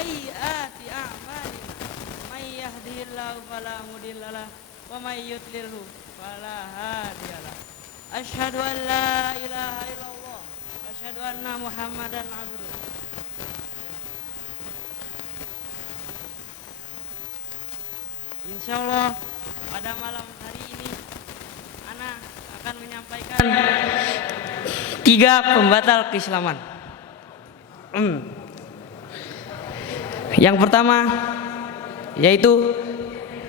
sayyiati a'malina may yahdihillahu fala mudhillalah wa may yudlilhu fala hadiyalah. Asyhadu an la ilaha illallah wa asyhadu anna Muhammadan abduhu. Insyaallah pada malam hari ini ana akan menyampaikan 3 pembatal keislaman. Yang pertama yaitu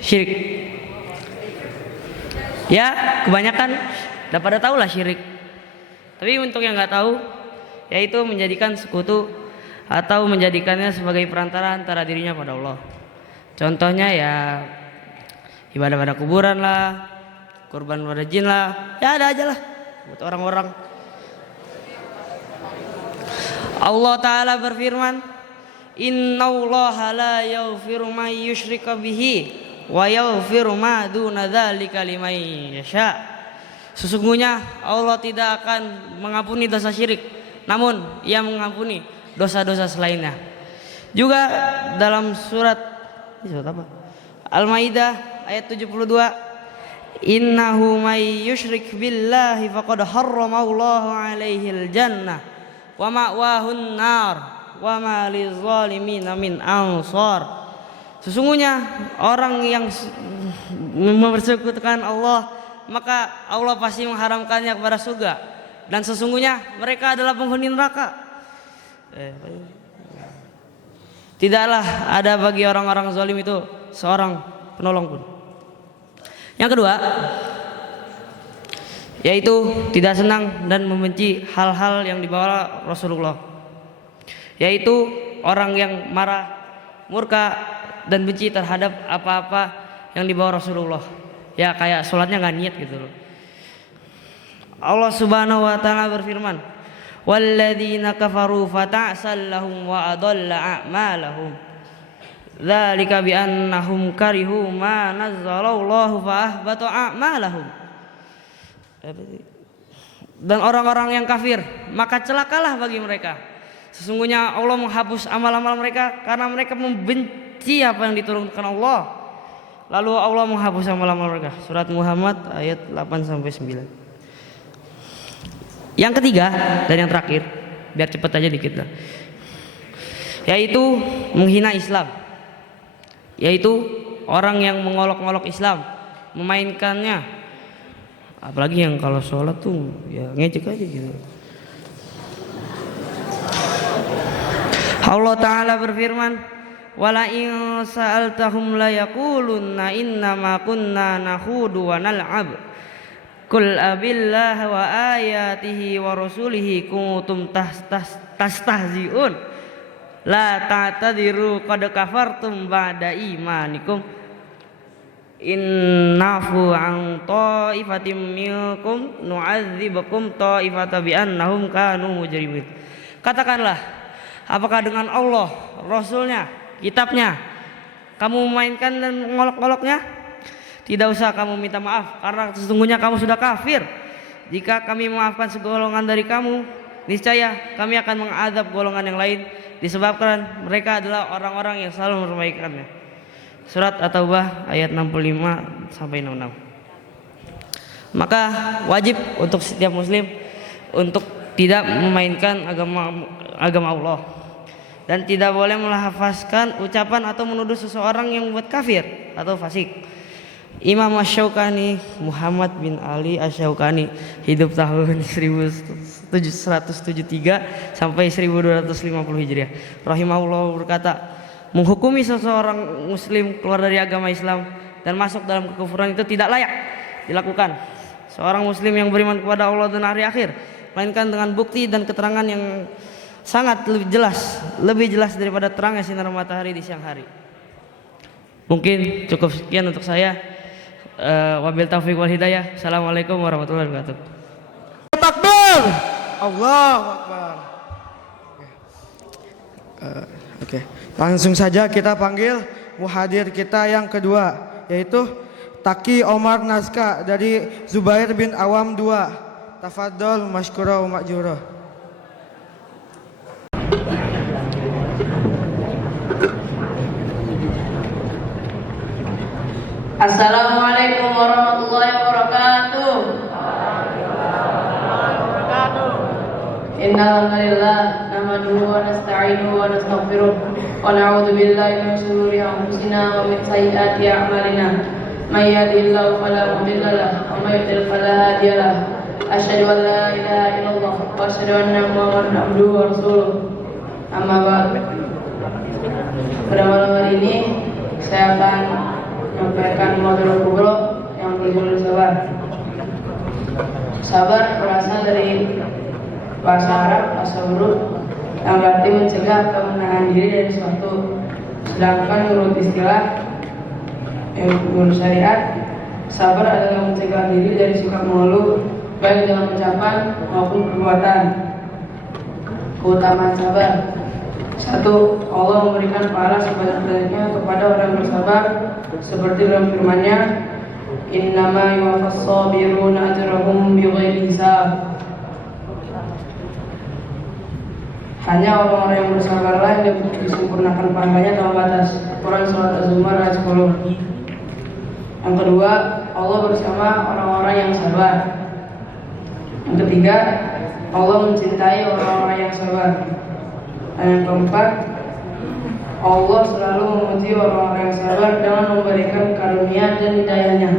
syirik. Ya, kebanyakan udah pada tahu lah syirik. Tapi untuk yang nggak tahu, yaitu menjadikan sekutu atau menjadikannya sebagai perantara antara dirinya pada Allah. Contohnya ya ibadah pada kuburan lah, kurban pada jin lah, ya ada aja lah buat orang-orang. Allah Ta'ala berfirman, Innallaha la yaghfiru may yushrika bihi wa yaghfiru ma duna dzalika liman yasha. Sesungguhnya Allah tidak akan mengampuni dosa syirik, namun Ia mengampuni dosa-dosa selainnya. Juga dalam surat apa? Al-Maidah ayat 72, Innahu may yusyrik billahi faqad harramallahu alaihil jannah wa ma'wahun nar wa ma lizzalimina min ansar. Sesungguhnya orang yang mempersekutukan Allah, maka Allah pasti mengharamkannya kepada surga, dan sesungguhnya mereka adalah penghuni neraka. Tidaklah ada bagi orang-orang zalim itu seorang penolong pun. Yang kedua yaitu tidak senang dan membenci hal-hal yang dibawa Rasulullah, yaitu orang yang marah, murka dan benci terhadap apa-apa yang dibawa Rasulullah. Ya kayak sholatnya nggak niat gitu loh. Allah Subhanahu wa taala berfirman, walladzina kafaru fata'sal lahum wa adalla a'malahum dzalika bi annahum karihu ma nazzalallahu fa ahbata a'malahum. Dan orang-orang yang kafir, maka celakalah bagi mereka. Sesungguhnya Allah menghapus amal-amal mereka karena mereka membenci apa yang diturunkan Allah. Lalu Allah menghapus amal-amal mereka. Surat Muhammad ayat 8-9. Yang ketiga dan yang terakhir, biar cepet aja dikit lah, yaitu menghina Islam. Yaitu orang yang mengolok-olok Islam, memainkannya. Apalagi yang kalau sholat tuh ya ngejek aja gitu. Allah Ta'ala berfirman, wala in sa'altahum la yaqulunna innama kunna nakhudu wa nal'ab qul abillahi wa ayatihi wa rasulihi kuntum tastahzi'un la ta'tadiru qad kafartum ba'da imanikum innafu an ta'ifatim minkum nu'adzibukum ta'ifata bi annahum kanu mujrimin. Katakanlah, apakah dengan Allah, Rasulnya, kitabnya kamu memainkan dan mengolok-oloknya? Tidak usah kamu minta maaf, karena sesungguhnya kamu sudah kafir. Jika kami memaafkan segolongan dari kamu, niscaya kami akan mengadab golongan yang lain, disebabkan mereka adalah orang-orang yang selalu memperbaikannya. Surat At-Taubah ayat 65-66. Maka wajib untuk setiap muslim untuk tidak memainkan agama Allah, dan tidak boleh melafazkan ucapan atau menuduh seseorang yang membuat kafir atau fasik. Imam Asy-Syaukani, Muhammad bin Ali Asy-Syaukani, hidup tahun 1173 sampai 1250 Hijriah, rahimahullah, berkata, menghukumi seseorang muslim keluar dari agama Islam dan masuk dalam kekufuran itu tidak layak dilakukan. Seorang muslim yang beriman kepada Allah dan hari akhir, melainkan dengan bukti dan keterangan yang sangat lebih jelas daripada terangnya sinar matahari di siang hari. Mungkin cukup sekian untuk saya. Wabil taufiq wal hidayah. Assalamualaikum warahmatullahi wabarakatuh. Takbir, Allahu Akbar. Oke. Langsung saja kita panggil muhadir kita yang kedua, yaitu Taki Omar Naska dari Zubair bin Awam 2. Tafadhol masykurah wa ma'jurah. Assalamualaikum warahmatullahi wabarakatuh. Innal hamdalillah nahmaduhu wa nasta'inuhu wa nastaghfiruh wa na'udzu billahi min shururi anfusina wa min sayyiati a'malina. May yahdihillahu fala mudilla lahu wa may yudlil fala hadiya lahu. Asyhadu an la ilaha illallah wa asyhadu anna Muhammadan abduhu wa rasuluh. Amma ba'd. Pada malam hari ini saya akan menyampaikan modul kubro yang berjudul sabar. Sabar berasal dari bahasa Arab as-sabru yang berarti mencegah atau menahan diri dari sesuatu. Sedangkan menurut istilah menurut syariat, sabar adalah mencegah diri dari sikap mengeluh baik dalam ucapan maupun perbuatan. Keutamaan sabar: 1. Allah memberikan pahala sebanyak-banyaknya kepada orang bersabar, seperti dalam firman-Nya, "Innama yuwaffas sabiruna ajrahum bighairi hisab." Hanya orang-orang yang bersabarlah yang disempurnakan pahalanya tanpa batas. Quran Surat Az-Zumar ayat 10. Yang kedua, Allah bersama orang-orang yang sabar. Yang ketiga, Allah mencintai orang-orang yang sabar. Dan yang keempat, Allah selalu memuji orang-orang yang sabar dengan memberikan karunia dan hidayahnya.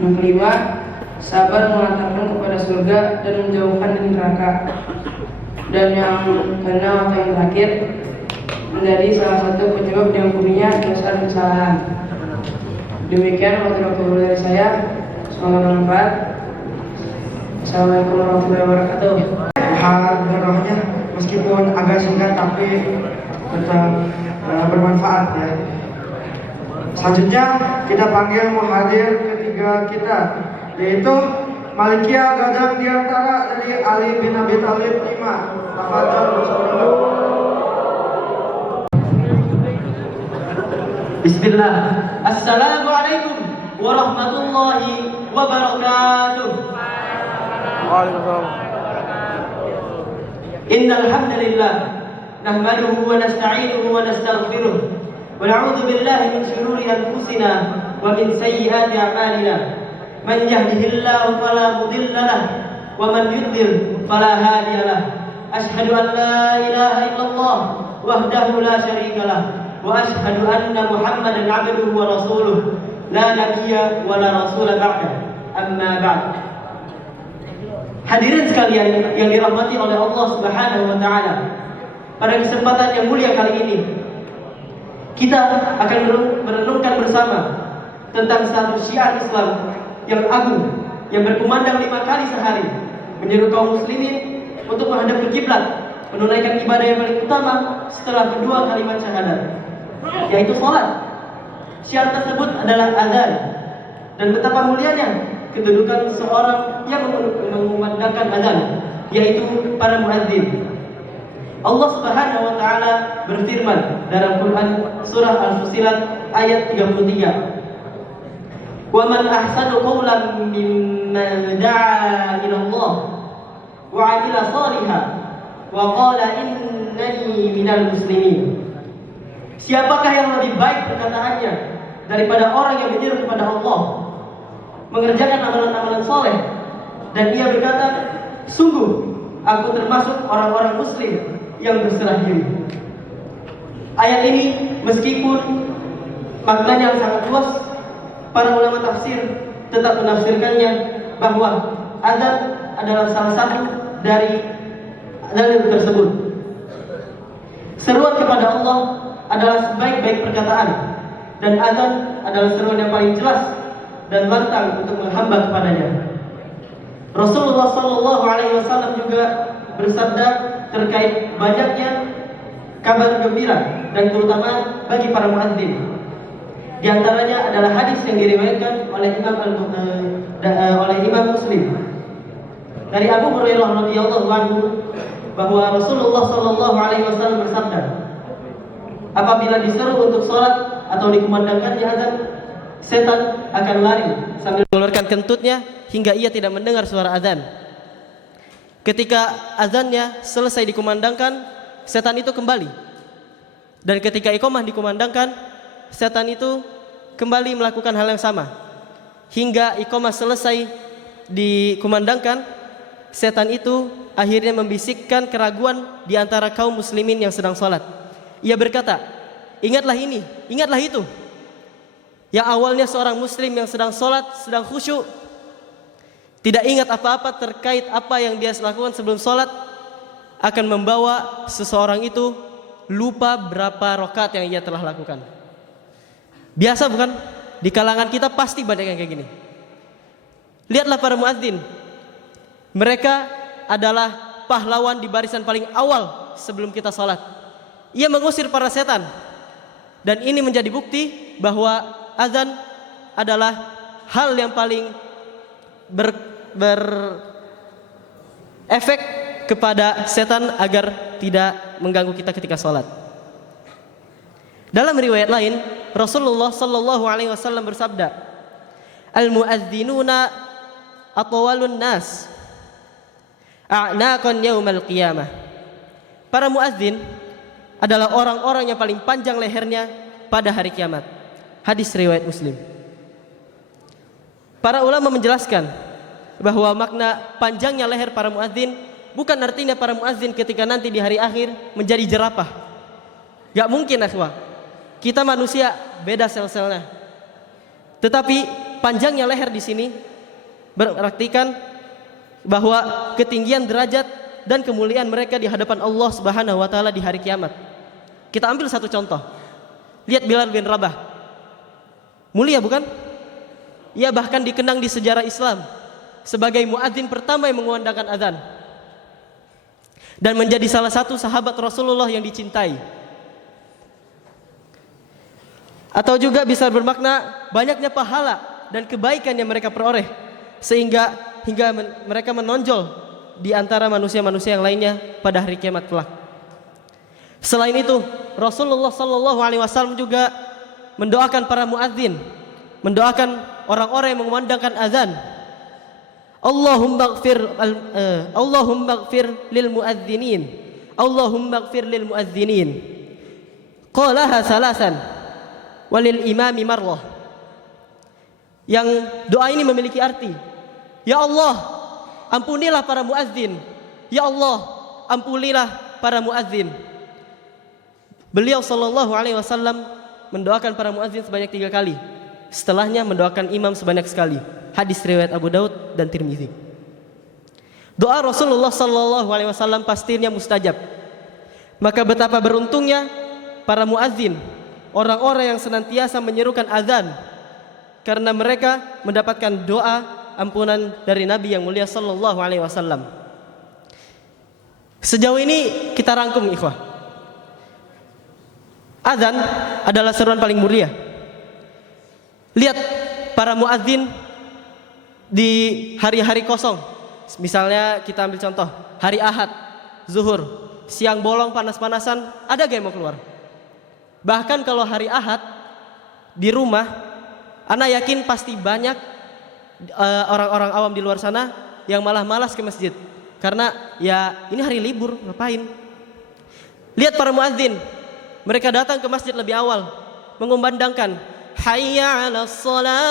Yang kelima, sabar mengantarkan kepada surga dan menjauhkan dari neraka. Dan yang keenam atau yang terakhir, menjadi salah satu penyebab diampuninya dosa dan kesalahan. Demikian waktu dari saya. Semoga bermanfaat. Assalamualaikum warahmatullahi wabarakatuh. Muhadarahnya meskipun agak singkat tapi tetap bermanfaat ya. Selanjutnya kita panggil muhadir ketiga kita, yaitu Malikia Gadang Diantara dari Ali bin Abi Thalib 5. Tafadhol bersama. Bismillah. Assalamualaikum warahmatullahi wabarakatuh. Innal hamdalillah nahmaduhu wa nasta'inuhu wa nastaghfiruh wa na'udzu billahi min shururi anfusina wa min sayyiati a'malina. Man yahdihillahu fala mudilla lahu wa man yudlil fala hadiya lahu. Asyhadu an la ilaha illallah wahdahu la syarika lahu wa asyhadu anna Muhammadan 'abduhu wa rasuluh la nabiyya wa la rasula ba'da. Amma ba'd. Hadirin sekalian yang dirahmati oleh Allah Subhanahu wa taala. Pada kesempatan yang mulia kali ini, kita akan merenungkan bersama tentang satu syiar Islam yang agung, yang berkumandang 5 kali sehari, menyeru kaum muslimin untuk menghadap ke kiblat, menunaikan ibadah yang paling utama setelah kedua kalimat syahadat, yaitu salat. Syiar tersebut adalah azan, dan betapa mulianya kedudukan seorang yang mengumandangkan azan, yaitu para muadzin. Allah Subhanahu wa taala berfirman dalam Quran surah Al-Fussilat ayat 33. Wa man ahsanu qawlan mimman da'a ila Allah wa 'amila shalihan wa qala innani minal muslimin. Siapakah yang lebih baik perkataannya daripada orang yang menyeru kepada Allah, mengerjakan amalan-amalan soleh, dan dia berkata, sungguh aku termasuk orang-orang muslim yang berserah diri. Ayat ini meskipun maknanya sangat luas, para ulama tafsir tetap menafsirkannya bahwa azan adalah salah satu dari dalil tersebut. Seruan kepada Allah adalah sebaik-baik perkataan, dan azan adalah seruan yang paling jelas dan lantang untuk menghamba kepadanya. Rasulullah SAW juga bersabda terkait banyaknya kabar gembira dan keutamaan bagi para muadzin. Di antaranya adalah hadis yang diriwayatkan oleh Imam Muslim dari Abu Hurairah radhiyallahu anhu bahwa Rasulullah SAW bersabda, apabila diseru untuk sholat atau dikumandangkannya azan, setan akan lari sambil mengeluarkan kentutnya hingga ia tidak mendengar suara azan. Ketika azannya selesai dikumandangkan, setan itu kembali. Dan ketika iqamah dikumandangkan, setan itu kembali melakukan hal yang sama. Hingga iqamah selesai dikumandangkan, setan itu akhirnya membisikkan keraguan di antara kaum muslimin yang sedang sholat. Ia berkata, ingatlah ini, ingatlah itu. Yang awalnya seorang muslim yang sedang sholat, sedang khusyuk, tidak ingat apa-apa terkait apa yang dia lakukan sebelum sholat, akan membawa seseorang itu lupa berapa rakaat yang ia telah lakukan. Biasa bukan? Di kalangan kita pasti banyak yang kayak gini. Lihatlah para muadzin. Mereka adalah pahlawan di barisan paling awal sebelum kita sholat. Ia mengusir para setan. Dan ini menjadi bukti bahwa azan adalah hal yang paling berefek kepada setan agar tidak mengganggu kita ketika sholat. Dalam riwayat lain, Rasulullah sallallahu alaihi wasallam bersabda, "Al-muadzdzinuna atwalun nas a'naqan yaumal qiyamah." Para muadzin adalah orang-orang yang paling panjang lehernya pada hari kiamat. Hadis riwayat Muslim. Para ulama menjelaskan bahwa makna panjangnya leher para muadzin bukan artinya para muadzin ketika nanti di hari akhir menjadi jerapah. Gak mungkin, akhwah. Kita manusia beda sel-selnya. Tetapi panjangnya leher di sini berartikan bahwa ketinggian derajat dan kemuliaan mereka di hadapan Allah Subhanahu wa taala di hari kiamat. Kita ambil satu contoh. Lihat Bilal bin Rabah. Mulia bukan? Ia bahkan dikenang di sejarah Islam sebagai muadzin pertama yang mengumandangkan azan. Dan menjadi salah satu sahabat Rasulullah yang dicintai. Atau juga bisa bermakna banyaknya pahala dan kebaikan yang mereka peroleh sehingga mereka menonjol di antara manusia-manusia yang lainnya pada hari kiamat kelak. Selain itu, Rasulullah sallallahu alaihi wasallam juga mendoakan para muadzin, mendoakan orang-orang yang mengumandangkan azan. Allahumma ighfir lil muadzinin. Allahumma ighfir lil muadzinin. Qalaha salasan walil imami marrah. Yang doa ini memiliki arti, ya Allah, ampunilah para muadzin. Ya Allah, ampunilah para muadzin. Beliau sallallahu alaihi wasallam mendoakan para muadzin sebanyak 3 kali. Setelahnya mendoakan imam sebanyak sekali. Hadis riwayat Abu Daud dan Tirmizi. Doa Rasulullah sallallahu alaihi wasallam pastinya mustajab. Maka betapa beruntungnya para muadzin, orang-orang yang senantiasa menyerukan azan, karena mereka mendapatkan doa ampunan dari Nabi yang mulia sallallahu alaihi wasallam. Sejauh ini kita rangkum, ikhwah. Azan adalah seruan paling mulia. Lihat para muadzin di hari-hari kosong. Misalnya kita ambil contoh hari Ahad, zuhur, siang bolong panas-panasan, ada gak yang mau keluar? Bahkan kalau hari Ahad di rumah, ana yakin pasti banyak orang-orang awam di luar sana yang malah malas ke masjid. Karena ya ini hari libur, ngapain? Lihat para muadzin, mereka datang ke masjid lebih awal, mengumandangkan hayya 'alas shalah.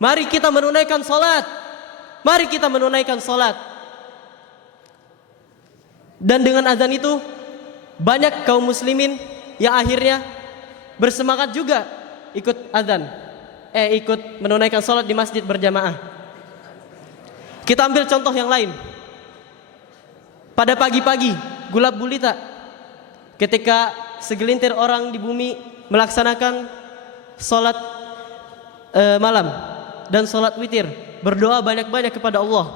Mari kita menunaikan salat. Mari kita menunaikan salat. Dan dengan azan itu banyak kaum muslimin yang akhirnya bersemangat juga ikut azan, ikut menunaikan salat di masjid berjamaah. Kita ambil contoh yang lain. Pada pagi-pagi, gulab gulita, ketika segelintir orang di bumi melaksanakan salat malam dan salat witir, berdoa banyak-banyak kepada Allah.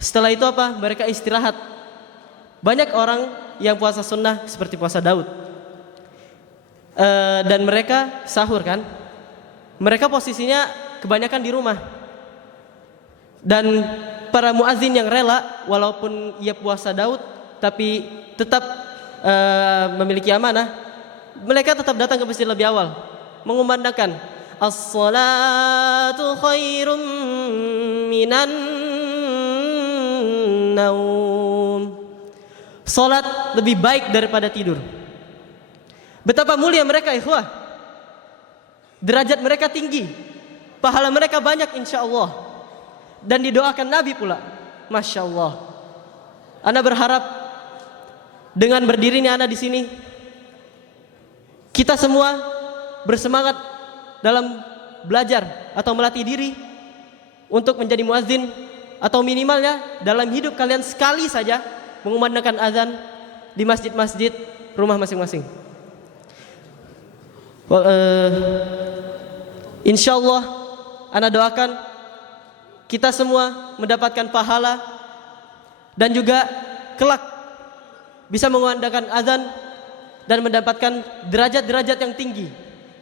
Setelah itu apa? Mereka istirahat. Banyak orang yang puasa sunnah seperti puasa Daud, dan mereka sahur kan. Mereka posisinya kebanyakan di rumah. Dan para muadzin yang rela, walaupun ia puasa Daud tapi tetap memiliki amanah, mereka tetap datang ke masjid lebih awal, mengumandangkan as-salatu khairum minan naum. Salat lebih baik daripada tidur. Betapa mulia mereka ikhwah. Derajat mereka tinggi, pahala mereka banyak insya Allah, dan didoakan Nabi pula. Masya Allah. Ana berharap dengan berdirinya ana di sini, kita semua bersemangat dalam belajar atau melatih diri untuk menjadi muadzin, atau minimalnya dalam hidup kalian sekali saja mengumandangkan azan di masjid-masjid rumah masing-masing. Insya Allah, ana doakan kita semua mendapatkan pahala dan juga kelak bisa mengumandangkan azan dan mendapatkan derajat-derajat yang tinggi,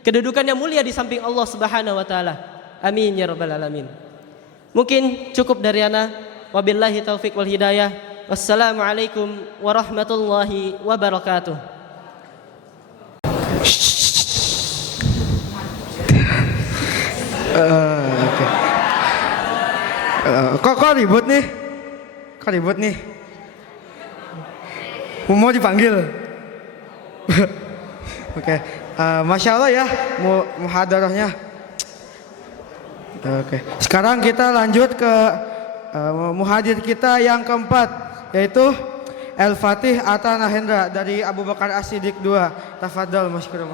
kedudukan yang mulia di samping Allah Subhanahu wa taala. Amin ya rabbal alamin. Mungkin cukup dari ana. Wabillahi taufik wal hidayah. Wassalamualaikum warahmatullahi wabarakatuh. Oke. Kok ribut nih? Mau dipanggil? Oke. Masya Allah ya muhadarahnya. Oke. Sekarang kita lanjut ke muhadir kita yang keempat, yaitu Al-Fatih Atta Nahendra dari Abu Bakar As-Siddiq II. Tafadhol masykuran.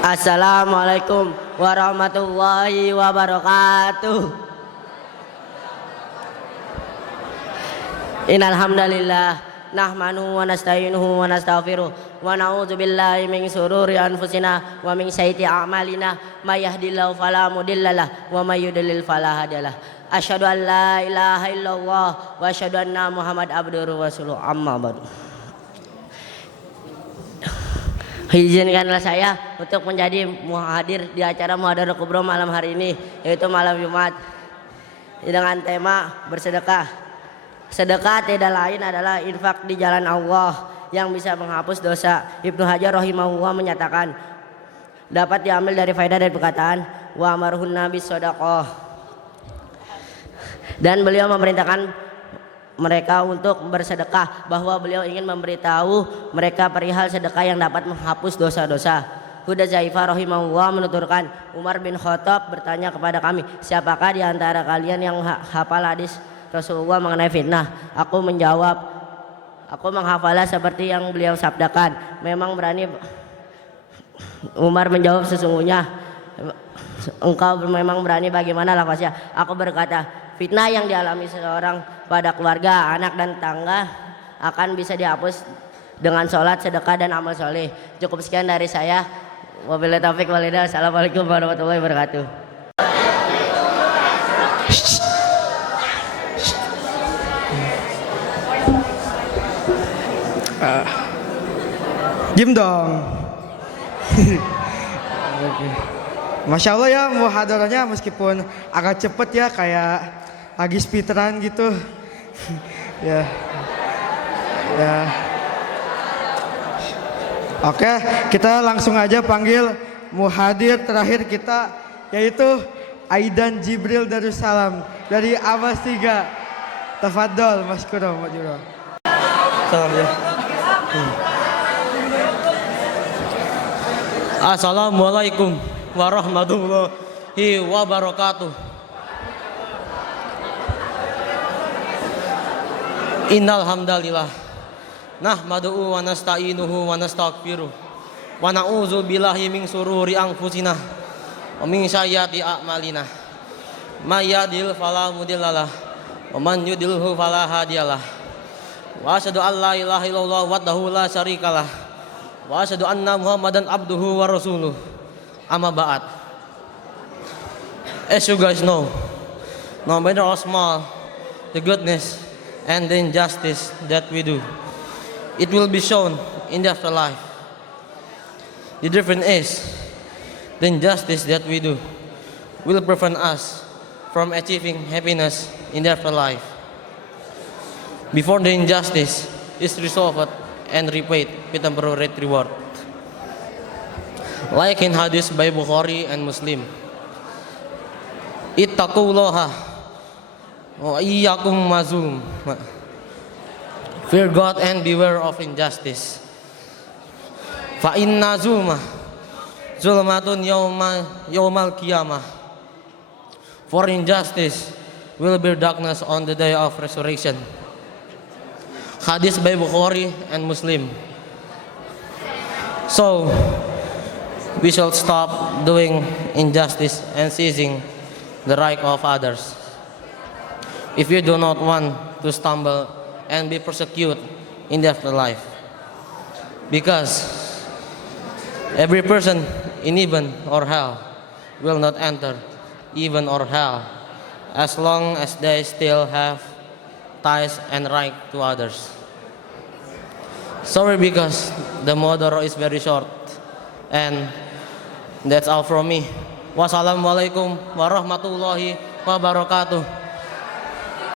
Assalamualaikum warahmatullahi wabarakatuh. Innal hamdalillah nahmanuhu wa nasta'inuhu wa nastaghfiruh wa na'udzu billahi min shururi anfusina wa min sayyiati a'malina may yahdihillahu fala mudhillalah wa may yudlil fala hadiyalah. Asyhadu an la ilaha illallah wa asyhadu anna Muhammad abduhu wa rasuluh. Amma ba'du. Izinkanlah saya untuk menjadi muhadir di acara Muhadharah Kubra malam hari ini, yaitu malam Jumat, dengan tema bersedekah. Sedekah tidak lain adalah infak di jalan Allah yang bisa menghapus dosa. Ibnu Hajar rahimahullah menyatakan dapat diambil dari faedah dari perkataan wa amarhun nabi shadaqah, dan beliau memerintahkan mereka untuk bersedekah, bahwa beliau ingin memberitahu mereka perihal sedekah yang dapat menghapus dosa-dosa. Hudzaifah rahimahullah menuturkan, Umar bin Khattab bertanya kepada kami, siapakah di antara kalian yang hafal hadis Rasulullah mengenai fitnah? Aku menjawab, aku menghafalnya seperti yang beliau sabdakan. Memang berani. Umar menjawab, sesungguhnya engkau memang berani, bagaimana lafaznya? Aku berkata, fitnah yang dialami seseorang pada keluarga, anak dan tangga akan bisa dihapus dengan sholat, sedekah dan amal soleh. Cukup sekian dari saya. Wabillahi taufiq wal hidayah. Assalamualaikum warahmatullahi wabarakatuh. Diam dong. Masya Allah ya muhadarahnya, meskipun agak cepet ya, kayak lagi speedrun gitu. Ya. Oke, kita langsung aja panggil muhadir terakhir kita, yaitu Aidan Jibril Darussalam dari Abbas 3. Tafadhol masykuran majura. Salam ya. Assalamualaikum warahmatullahi wabarakatuh. Innal hamdalillah nahmaduhu wa nasta'inuhu wa nastaghfiruh wa na'udzu billahi min sururi anfusina wa min sayyiati a'malina. May yahdihil fala mudhillalah wa man yudlilhu fala hadiyalah. Wa asyhadu an la ilaha illallah wahdahu la syarikalah wa asyhadu anna Muhammadan abduhu wa rasuluh. Amma ba'd. As you guys know, no matter how small the goodness and the injustice that we do, it will be shown in the afterlife. The difference is the injustice that we do will prevent us from achieving happiness in the afterlife. Before the injustice is resolved and repaid with temporary reward. Like in hadith by Bukhari and Muslim. Ittaqullaha wa iyyakum mazlum. Fear God and beware of injustice. Fa inna zulmatun yawmal qiyamah. For injustice will be darkness on the day of resurrection. Hadis by Bukhari and Muslim. So we shall stop doing injustice and seizing the right of others. If we do not want to stumble and be persecuted in the afterlife. Because every person in heaven or hell will not enter heaven or hell as long as they still have ties and right to others. Sorry because the model is very short. And that's all from me. Wassalamualaikum warahmatullahi wabarakatuh.